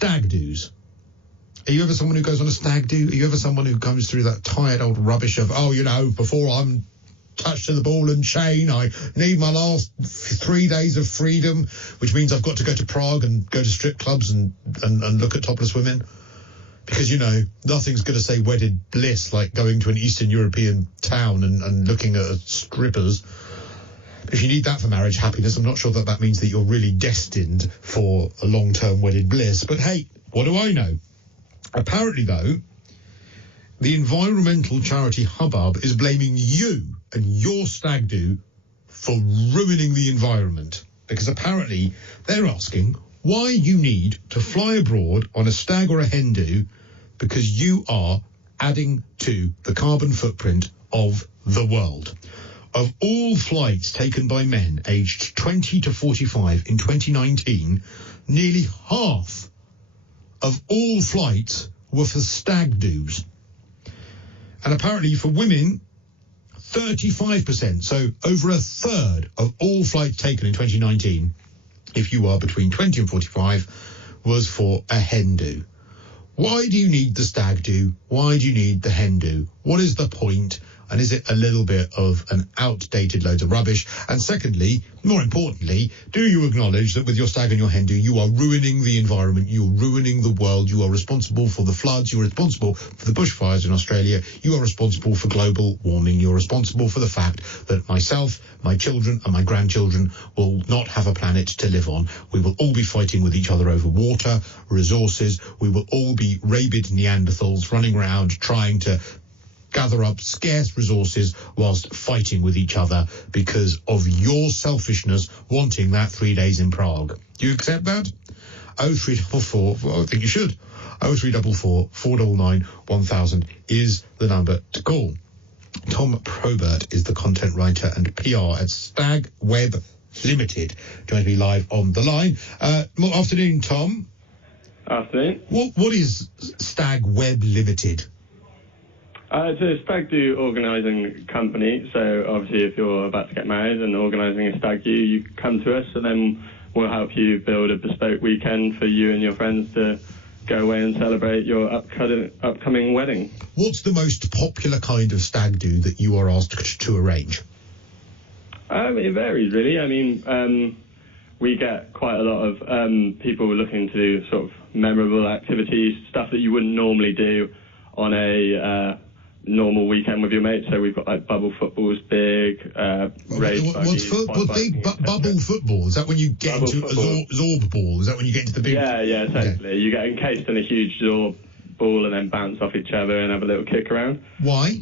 Stag do's. Are you ever someone who goes on a stag do? Are you ever someone who comes through that tired old rubbish of, before I'm touched to the ball and chain, I need my last 3 days of freedom, which means I've got to go to Prague and go to strip clubs and look at topless women? Because, nothing's going to say wedded bliss like going to an Eastern European town and looking at strippers. If you need that for marriage happiness, I'm not sure that means that you're really destined for a long-term wedded bliss. But hey, what do I know? Apparently, though, the environmental charity Hubbub is blaming you and your stag do for ruining the environment. Because apparently they're asking why you need to fly abroad on a stag or a hen do, because you are adding to the carbon footprint of the world. Of all flights taken by men aged 20 to 45 in 2019, nearly half of all flights were for stag do's. And apparently for women, 35%, so over a third of all flights taken in 2019, if you are between 20 and 45, was for a hen do. Why do you need the stag do? Why do you need the hen do? What is the point? And is it a little bit of an outdated load of rubbish? And secondly, more importantly, do you acknowledge that with your stag and your hen do, you are ruining the environment, you are ruining the world, you are responsible for the floods, you are responsible for the bushfires in Australia, you are responsible for global warming, you're responsible for the fact that myself, my children and my grandchildren will not have a planet to live on. We will all be fighting with each other over water, resources. We will all be rabid Neanderthals running around trying to gather up scarce resources whilst fighting with each other because of your selfishness wanting that 3 days in Prague. Do you accept that? 0344, well, I think you should. 0344 499 1000 is the number to call. Tom Probert is the content writer and PR at Stag Web Limited. Joins me live on the line. Afternoon, Tom. Afternoon. What is Stag Web Limited? It's a stag do organising company, so obviously if you're about to get married and organising a stag do, you come to us and then we'll help you build a bespoke weekend for you and your friends to go away and celebrate your upcoming wedding. What's the most popular kind of stag do that you are asked to arrange? It varies really. I mean, we get quite a lot of people looking to do sort of memorable activities, stuff that you wouldn't normally do on a normal weekend with your mates. So we've got like bubble football's big, race buggies. What's big? Bubble football? Is that when you get into a zorb ball? Is that when you get into the big? Yeah, essentially. Okay. You get encased in a huge zorb ball and then bounce off each other and have a little kick around. Why?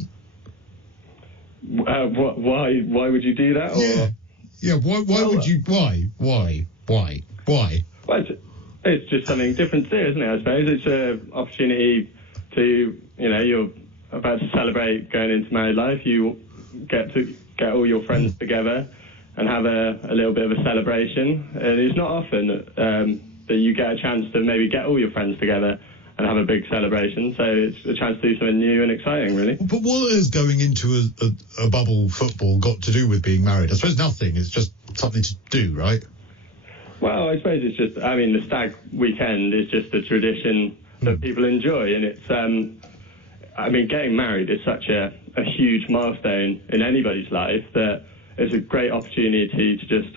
Why would you do that? Why would you? Why? Well, it's just something different to do, isn't it? I suppose it's an opportunity to, you're about to celebrate going into married life. You get all your friends together and have a little bit of a celebration. And it's not often that you get a chance to maybe get all your friends together and have a big celebration. So it's a chance to do something new and exciting, really. But what has going into a bubble football got to do with being married? I suppose nothing. It's just something to do, right? Well, I suppose it's just, the stag weekend is just a tradition that people enjoy. And it's, getting married is such a huge milestone in anybody's life that it's a great opportunity to just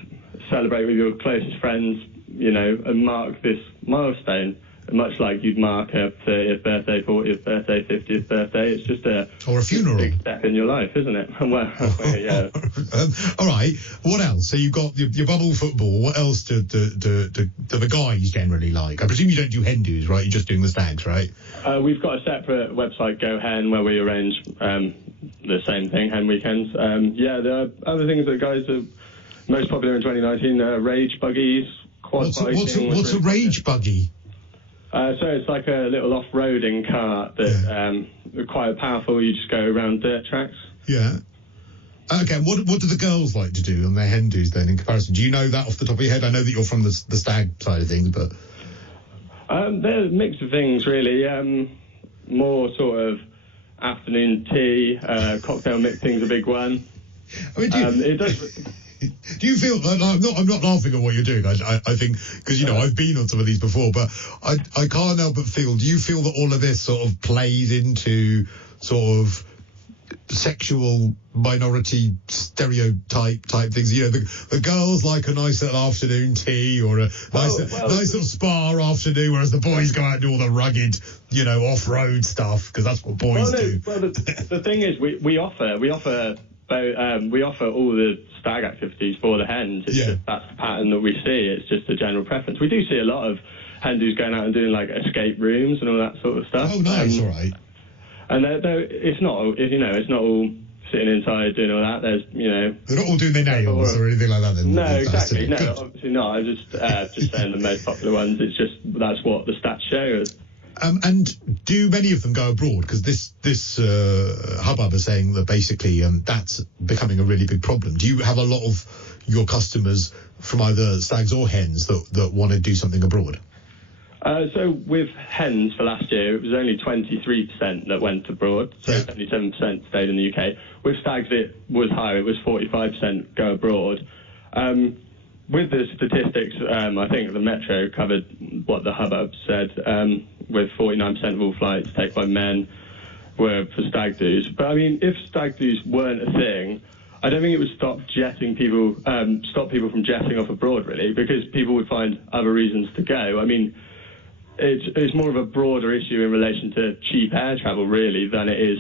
celebrate with your closest friends, and mark this milestone. Much like you'd mark a 30th birthday, 40th birthday, 50th birthday. It's just a funeral. Big step in your life, isn't it? Well, yeah. All right. What else? So you've got your bubble football. What else do the guys generally like? I presume you don't do hen do's, right? You're just doing the stags, right? We've got a separate website, Go Hen, where we arrange the same thing, hen weekends. There are other things that guys are most popular in 2019. Rage buggies, quad biking. What's a rage buggy? So it's like a little off-roading cart that quite powerful. You just go around dirt tracks. Yeah. Okay. What do the girls like to do on their hen do's then? In comparison, do you know that off the top of your head? I know that you're from the stag side of things, but they're a mix of things really. More sort of afternoon tea, cocktail mixing's a big one. I mean, it does. Do you feel like I'm not laughing at what you're doing? I think because I've been on some of these before, but I can't help but feel. Do you feel that all of this sort of plays into sort of sexual minority stereotype type things? The girls like a nice little afternoon tea or a nice little spa afternoon, whereas the boys go out and do all the rugged, off-road stuff because that's what boys do. Well, the thing is, we offer all the stag activities for the hens. It's just, that's the pattern that we see. It's just a general preference. We do see a lot of hendus going out and doing like escape rooms and all that sort of stuff. Oh, nice, all right. And it's not all sitting inside doing all that. They're not all doing their nails or anything like that. Then. No, exactly. No, obviously not. I'm just saying the most popular ones. It's just that's what the stats show us. And do many of them go abroad? Because this Hubbub is saying that basically that's becoming a really big problem. Do you have a lot of your customers from either stags or hens that want to do something abroad? So with hens for last year, it was only 23% that went abroad, so 77% stayed in the UK. With stags, it was higher, it was 45% go abroad. With the statistics, I think the Metro covered what the Hubbub said, with 49% of all flights taken by men were for stag do's. But I mean, if stag do's weren't a thing, I don't think it would stop people from jetting off abroad, really, because people would find other reasons to go. I mean, it's more of a broader issue in relation to cheap air travel, really, than it is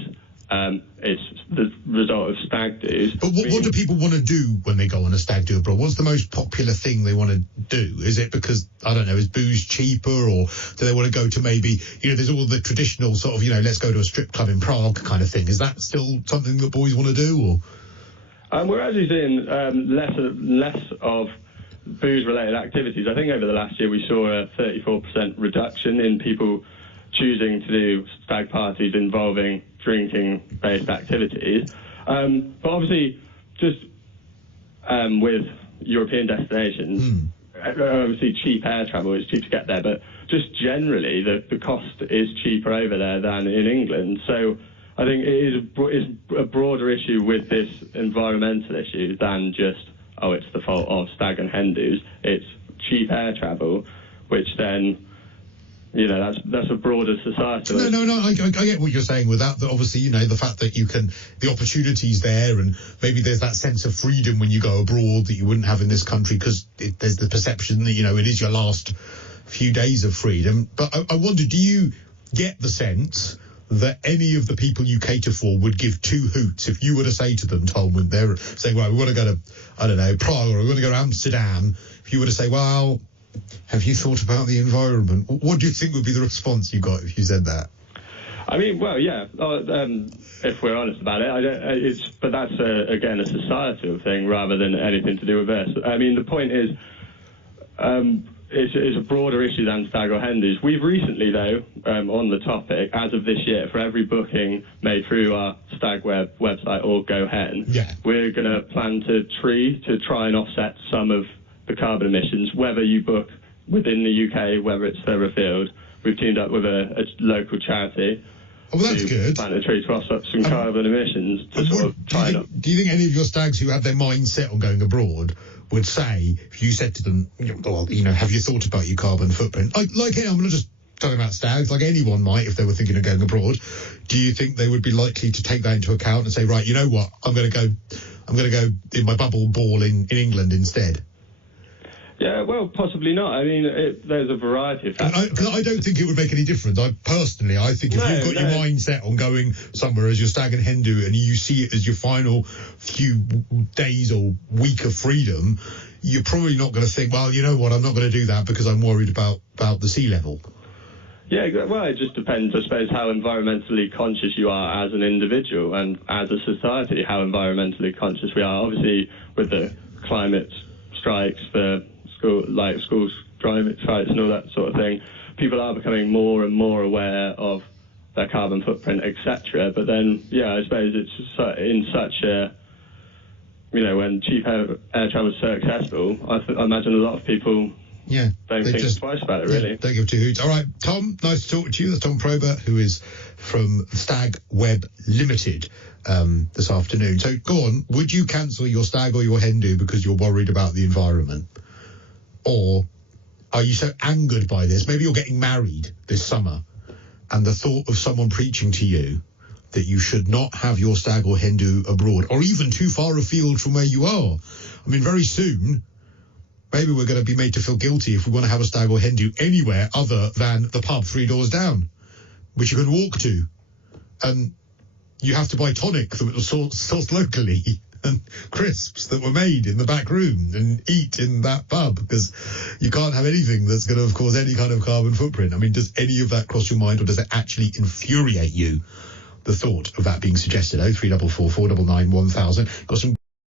it's the result of stag do's. But what do people want to do when they go on a stag do abroad? What's the most popular thing they want to do? Is it because, I don't know, is booze cheaper, or do they want to go to maybe, there's all the traditional sort of, let's go to a strip club in Prague kind of thing. Is that still something that boys want to do, or? We're actually seeing less of booze-related activities. I think over the last year we saw a 34% reduction in people choosing to do stag parties involving drinking-based activities. But obviously, just with European destinations, obviously cheap air travel is cheap to get there, but just generally the cost is cheaper over there than in England. So I think it is a broader issue with this environmental issue than just, it's the fault of stag and hen do's. It's cheap air travel, which then, that's a broader society. No, I get what you're saying with that obviously, the fact that the opportunity's there, and maybe there's that sense of freedom when you go abroad that you wouldn't have in this country, because there's the perception that, it is your last few days of freedom. But I wonder, do you get the sense that any of the people you cater for would give two hoots if you were to say to them, Tom, when they're saying, right, we want to go to, I don't know, Prague, or we want to go to Amsterdam, if you were to say, well, have you thought about the environment? What do you think would be the response you got if you said that? I mean, well, yeah, if we're honest about it, but that's, again, a societal thing rather than anything to do with us. I mean, the point is, it's a broader issue than stag or hen do's. We've recently, though, on the topic, as of this year, for every booking made through our stag website or Go Hen, we're going to plan to try and offset some of the carbon emissions, whether you book within the UK, whether it's further afield. We've teamed up with a local charity. Oh, well, that's good. Plant a tree to offset some carbon emissions to sort of try Do you think any of your stags who have their mind set on going abroad would say, if you said to them, well, have you thought about your carbon footprint? I'm not just talking about stags, like anyone might if they were thinking of going abroad. Do you think they would be likely to take that into account and say, right, you know what, I'm going to go in my bubble ball in England instead? Yeah, well, possibly not. I mean, there's a variety of factors. Because I don't think it would make any difference. I think if you've got your mindset on going somewhere as your stag and hen do, and you see it as your final few days or week of freedom, you're probably not going to think, well, you know what, I'm not going to do that because I'm worried about the sea level. Yeah, well, it just depends, I suppose, how environmentally conscious you are as an individual, and as a society, how environmentally conscious we are. Obviously, with the climate strikes, the school climate strikes and all that sort of thing, people are becoming more and more aware of their carbon footprint, etc. But then, I suppose it's in such a, when cheap air travel is so accessible, I imagine a lot of people Yeah. Don't think twice about it, really. Don't give two hoots. All right, Tom, nice to talk to you. That's Tom Probert, who is from Stag Web Limited this afternoon. So go on, would you cancel your stag or your hen do because you're worried about the environment? Or are you so angered by this? Maybe you're getting married this summer and the thought of someone preaching to you that you should not have your stag or hen do abroad or even too far afield from where you are. I mean, very soon, maybe we're going to be made to feel guilty if we want to have a stag or hen do anywhere other than the pub 3 doors down, which you can walk to. And you have to buy tonic that was sourced locally and crisps that were made in the back room and eat in that pub, because you can't have anything that's going to cause any kind of carbon footprint. I mean, does any of that cross your mind, or does it actually infuriate you, the thought of that being suggested? 0344 499 1000. Got some